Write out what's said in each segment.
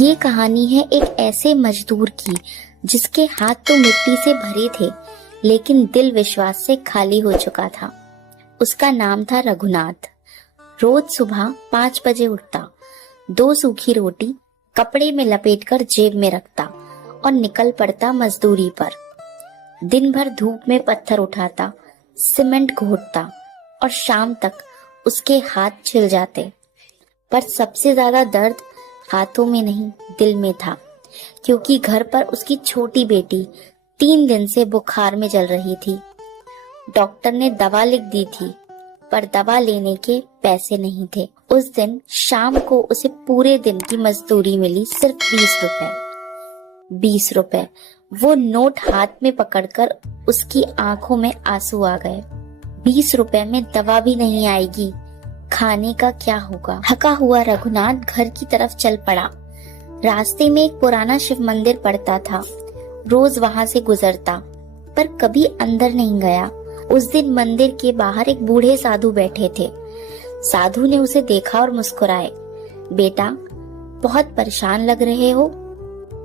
ये कहानी है एक ऐसे मजदूर की जिसके हाथ तो मिट्टी से भरे थे लेकिन दिल विश्वास से खाली हो चुका था। उसका नाम था रघुनाथ। रोज सुबह 5 बजे उठता, 2 सूखी रोटी कपड़े में लपेटकर जेब में रखता और निकल पड़ता मजदूरी पर। दिन भर धूप में पत्थर उठाता, सीमेंट घोटता और शाम तक उसके हाथ छिल जाते। पर सबसे ज्यादा दर्द हाथों में नहीं, दिल में था, क्योंकि घर पर उसकी छोटी बेटी 3 दिन से बुखार में जल रही थी। डॉक्टर ने दवा लिख दी थी, पर दवा लेने के पैसे नहीं थे। उस दिन शाम को उसे पूरे दिन की मजदूरी मिली, सिर्फ 20 रुपए। 20 रुपए, वो नोट हाथ में पकड़कर उसकी आंखों में आंसू आ गए। 20 रुपए में दवा भी नहीं आएगी, खाने का क्या होगा। थका हुआ रघुनाथ घर की तरफ चल पड़ा। रास्ते में एक पुराना शिव मंदिर पड़ता था। रोज वहां से गुजरता, पर कभी अंदर नहीं गया। उस दिन मंदिर के बाहर एक बूढ़े साधु बैठे थे। साधु ने उसे देखा और मुस्कुराए। बेटा, बहुत परेशान लग रहे हो।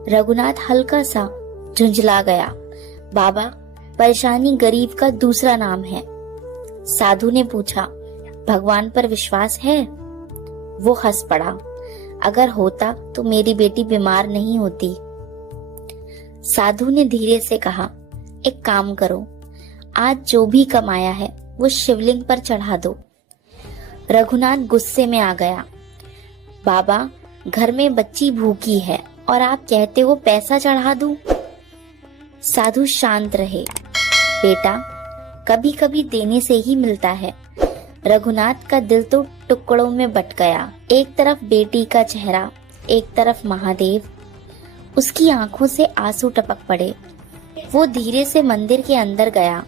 रघुनाथ हल्का सा झुंझला गया। बाबा, परेशानी गरीब का दूसरा नाम है। साधु ने पूछा, भगवान पर विश्वास है? वो हंस पड़ा। अगर होता तो मेरी बेटी बीमार नहीं होती। साधु ने धीरे से कहा, एक काम करो, आज जो भी कमाया है वो शिवलिंग पर चढ़ा दो। रघुनाथ गुस्से में आ गया। बाबा, घर में बच्ची भूखी है और आप कहते हो पैसा चढ़ा दूं? साधु शांत रहे। बेटा, कभी कभी देने से ही मिलता है। रघुनाथ का दिल तो टुकड़ों में बट गया। एक तरफ बेटी का चेहरा, एक तरफ महादेव। उसकी आंखों से आंसू टपक पड़े। वो धीरे से मंदिर के अंदर गया,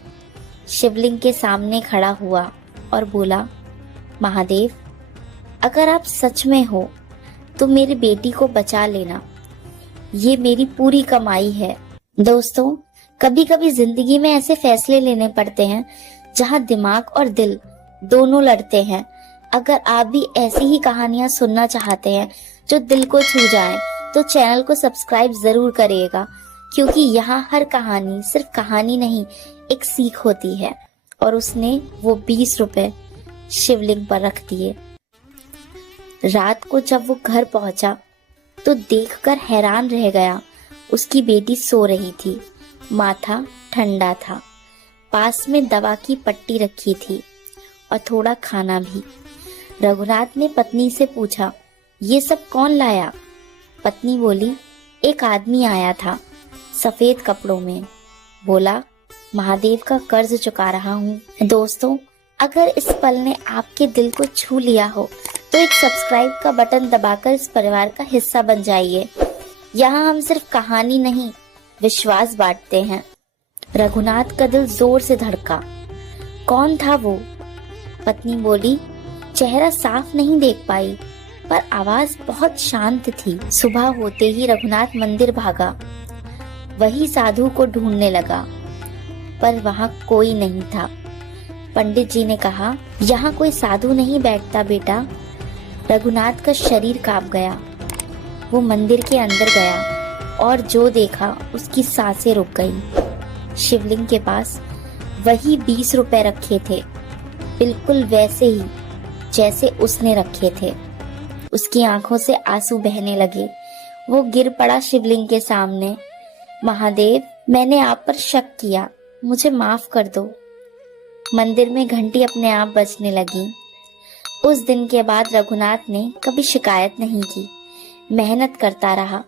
शिवलिंग के सामने खड़ा हुआ और बोला, महादेव, अगर आप सच में हो तो मेरी बेटी को बचा लेना। ये मेरी पूरी कमाई है। दोस्तों, कभी कभी जिंदगी में ऐसे फैसले लेने पड़ते हैं जहां दिमाग और दिल दोनों लड़ते हैं। अगर आप भी ऐसी ही कहानियां सुनना चाहते हैं जो दिल को छू जाएं, तो चैनल को सब्सक्राइब जरूर करिएगा, क्योंकि यहाँ हर कहानी सिर्फ कहानी नहीं, एक सीख होती है। और उसने वो 20 रुपए शिवलिंग पर रख दिए। रात को जब वो घर पहुंचा तो देखकर हैरान रह गया। उसकी बेटी सो रही थी, माथा ठंडा था, पास में दवा की पट्टी रखी थी और थोड़ा खाना भी। रघुनाथ ने पत्नी से पूछा, ये सब कौन लाया? पत्नी बोली, एक आदमी आया था, सफेद कपड़ों में। बोला, महादेव का कर्ज चुका रहा हूँ। दोस्तों, अगर इस पल ने आपके दिल को छू लिया हो तो एक सब्सक्राइब का बटन दबाकर इस परिवार का हिस्सा बन जाइए। यहाँ हम सिर्फ कहानी नहीं, विश्वास बांटते हैं। रघुनाथ का दिल जोर से धड़का। कौन था वो? पत्नी बोली, चेहरा साफ नहीं देख पाई, पर आवाज बहुत शांत थी। सुबह होते ही रघुनाथ मंदिर भागा। वही साधु को ढूंढने लगा, पर वहाँ कोई नहीं था। पंडित जी ने कहा, यहाँ कोई साधु नहीं बैठता बेटा। रघुनाथ का शरीर कांप गया। वो मंदिर के अंदर गया और जो देखा उसकी सांसें रुक गईं। शिवलिंग के पास वही 20 रुपए रखे थे, बिल्कुल वैसे ही जैसे उसने रखे थे। उसकी आंखों से आंसू बहने लगे। वो गिर पड़ा शिवलिंग के सामने। महादेव, मैंने आप पर शक किया, मुझे माफ कर दो। मंदिर में घंटी अपने आप बजने लगी। उस दिन के बाद रघुनाथ ने कभी शिकायत नहीं की, मेहनत करता रहा।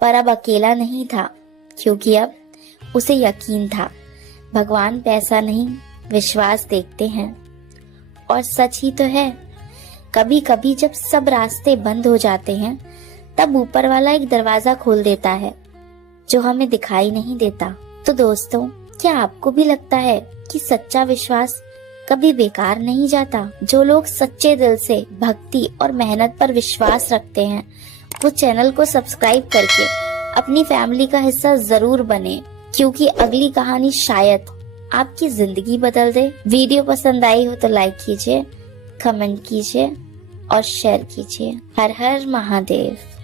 पर अब अकेला नहीं था, क्योंकि अब उसे यकीन था, भगवान पैसा नहीं, विश्वास देखते हैं। और सच ही तो है, कभी कभी जब सब रास्ते बंद हो जाते हैं, तब ऊपर वाला एक दरवाजा खोल देता है जो हमें दिखाई नहीं देता। तो दोस्तों, क्या आपको भी लगता है कि सच्चा विश्वास कभी बेकार नहीं जाता? जो लोग सच्चे दिल से भक्ति और मेहनत पर विश्वास रखते हैं, वो चैनल को सब्सक्राइब करके अपनी फैमिली का हिस्सा जरूर बने, क्योंकि अगली कहानी शायद आपकी जिंदगी बदल दे। वीडियो पसंद आई हो तो लाइक कीजिए, कमेंट कीजिए और शेयर कीजिए। हर हर महादेव।